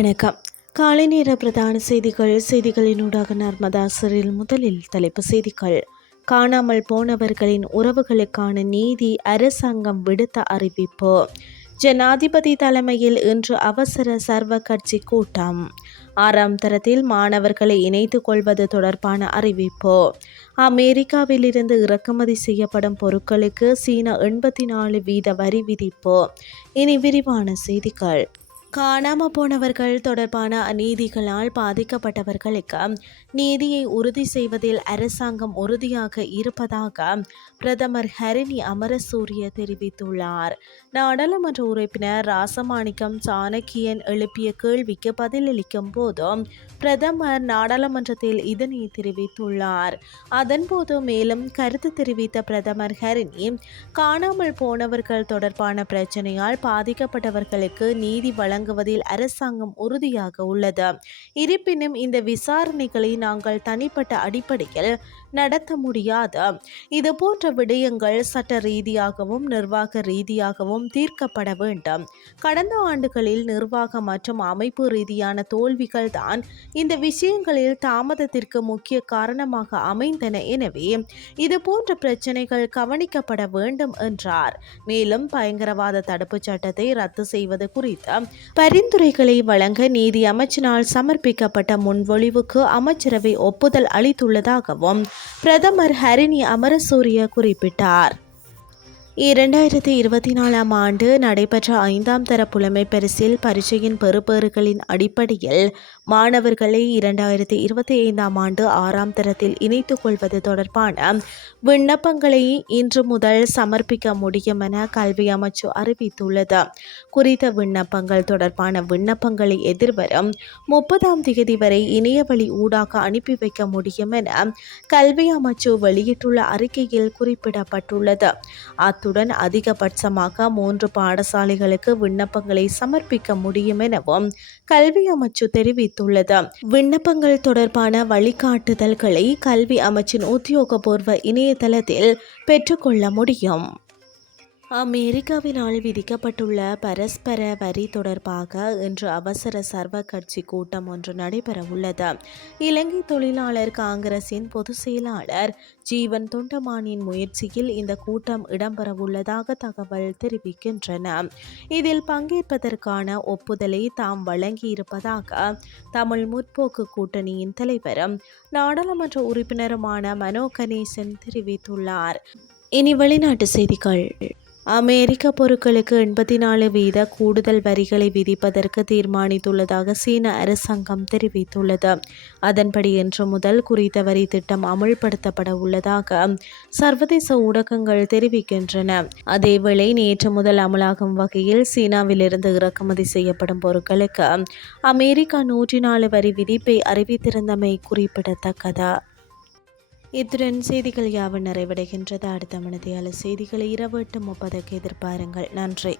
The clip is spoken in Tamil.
வணக்கம். காலை நேர பிரதான செய்திகள். செய்திகளினூடாக நர்மதாசரில் முதலில் தலைப்பு செய்திகள். காணாமல் போனவர்களின் உறவுகளுக்கான நீதி அரசாங்கம் விடுத்த அறிவிப்பு. ஜனாதிபதி தலைமையில் இன்று அவசர சர்வ கட்சி கூட்டம். ஆறாம் தரத்தில் மாணவர்களை இணைத்துக் கொள்வது தொடர்பான அறிவிப்பு. அமெரிக்காவிலிருந்து இறக்குமதி செய்யப்படும் பொருட்களுக்கு சீனா எண்பத்தி நாலு வீத வரி விதிப்பு. இனி விரிவான செய்திகள். காணாமல் போனவர்கள் தொடர்பான அநீதிகளால் பாதிக்கப்பட்டவர்களுக்கு நீதியை உறுதி செய்வதில் அரசாங்கம் உறுதியாக இருப்பதாக பிரதமர் ஹரிணி அமரசூரிய தெரிவித்துள்ளார். நாடாளுமன்ற உறுப்பினர் ராசமாணிக்கம் சாணக்கியன் எழுப்பிய கேள்விக்கு பதிலளிக்கும் போதும் பிரதமர் நாடாளுமன்றத்தில் இதனை தெரிவித்துள்ளார். அதன்போது மேலும் கருத்து தெரிவித்த பிரதமர் ஹரிணி காணாமல் போனவர்கள் தொடர்பான பிரச்சனையால் பாதிக்கப்பட்டவர்களுக்கு நீதி வழங்க வழங்குவதில் அரசாங்கம் உறுதியாக உள்ளது. இருப்பினும் இந்த விசாரணைகளை நாங்கள் தனிப்பட்ட அடிப்படையில் நடத்த முடியாது. இது போன்ற விடயங்கள் சட்ட ரீதியாகவும் நிர்வாக ரீதியாகவும் தீர்க்கப்பட வேண்டும். கடந்த ஆண்டுகளில் நிர்வாக மற்றும் அமைப்பு ரீதியான தோல்விகள் தான் இந்த விஷயங்களில் தாமதத்திற்கு முக்கிய காரணமாக அமைந்தன. எனவே இது போன்ற பிரச்சனைகள் கவனிக்கப்பட வேண்டும் என்றார். மேலும் பயங்கரவாத தடுப்பு சட்டத்தை ரத்து செய்வது குறித்து பரிந்துரைகளை வழங்க நீதி அமைச்சினால் சமர்ப்பிக்கப்பட்ட முன்மொழிவுக்கு அமைச்சரவை ஒப்புதல் அளித்துள்ளதாகவும் பிரதமர் ஹரிணி அமரசூரிய குறிப்பிட்டார். இரண்டாயிரத்தி இருபத்தி நாலாம் ஆண்டு நடைபெற்ற ஐந்தாம் தர புலமை பரிசில் பரீட்சையின் பெறுபேறுகளின் அடிப்படையில் மாணவர்களை இரண்டாயிரத்தி இருபத்தி ஐந்தாம் ஆண்டு ஆறாம் தரத்தில் இணைத்துக் கொள்வது தொடர்பான விண்ணப்பங்களை இன்று முதல் சமர்ப்பிக்க முடியும் என கல்வி அமைச்சு அறிவித்துள்ளது. குறித்த விண்ணப்பங்கள் தொடர்பான விண்ணப்பங்களை எதிர்வரும் முப்பதாம் தேதி வரை இணையவழி ஊடாக அனுப்பி வைக்க முடியும் என கல்வி அமைச்சு வெளியிட்டுள்ள அறிக்கையில் குறிப்பிடப்பட்டுள்ளது. அத்துடன் அதிகபட்சமாக மூன்று பாடசாலைகளுக்கு விண்ணப்பங்களை சமர்ப்பிக்க முடியும் எனவும் கல்வி அமைச்சு தெரிவித்துள்ளது விண்ணப்பங்கள் தொடர்பான வழிகாட்டுதல்களை கல்வி அமைச்சின் உத்தியோகபூர்வ இணையதளத்தில் பெற்றுக்கொள்ள முடியும். அமெரிக்காவினால் விதிக்கப்பட்டுள்ள பரஸ்பர வரி தொடர்பாக இன்று அவசர சர்வ கட்சி கூட்டம் ஒன்று நடைபெற உள்ளது இலங்கை தொழிலாளர் காங்கிரசின் பொதுச் செயலாளர் ஜீவன் தொண்டமானின் முயற்சியில் இந்த கூட்டம் இடம்பெறவுள்ளதாக தகவல் தெரிவிக்கின்றன. இதில் பங்கேற்பதற்கான ஒப்புதலை தாம் வழங்கியிருப்பதாக தமிழ் முற்போக்கு கூட்டணியின் தலைவரும் நாடாளுமன்ற உறுப்பினருமான மனோ கணேசன் தெரிவித்துள்ளார். இனி வெளிநாட்டு செய்திகள். அமெரிக்க பொருட்களுக்கு எண்பத்தி நாலு வீத கூடுதல் வரிகளை விதிப்பதற்கு தீர்மானித்துள்ளதாக சீன அரசாங்கம் தெரிவித்துள்ளது. அதன்படி இன்று முதல் குறித்த வரி திட்டம் அமுல்படுத்தப்பட உள்ளதாக சர்வதேச ஊடகங்கள் தெரிவிக்கின்றன. அதேவேளை நேற்று முதல் அமலாகும் வகையில் சீனாவிலிருந்து இறக்குமதி செய்யப்படும் பொருட்களுக்கு அமெரிக்கா நூற்றி நாலு வரி விதிப்பை அறிவித்திருந்தமை குறிப்பிடத்தக்கது? இத்துடன் செய்திகள் யாவும் நிறைவடைகின்றது. அடுத்த மனதியால செய்திகளை இரவு எட்டு முப்பதுக்கு எதிர்பாருங்கள். நன்றி.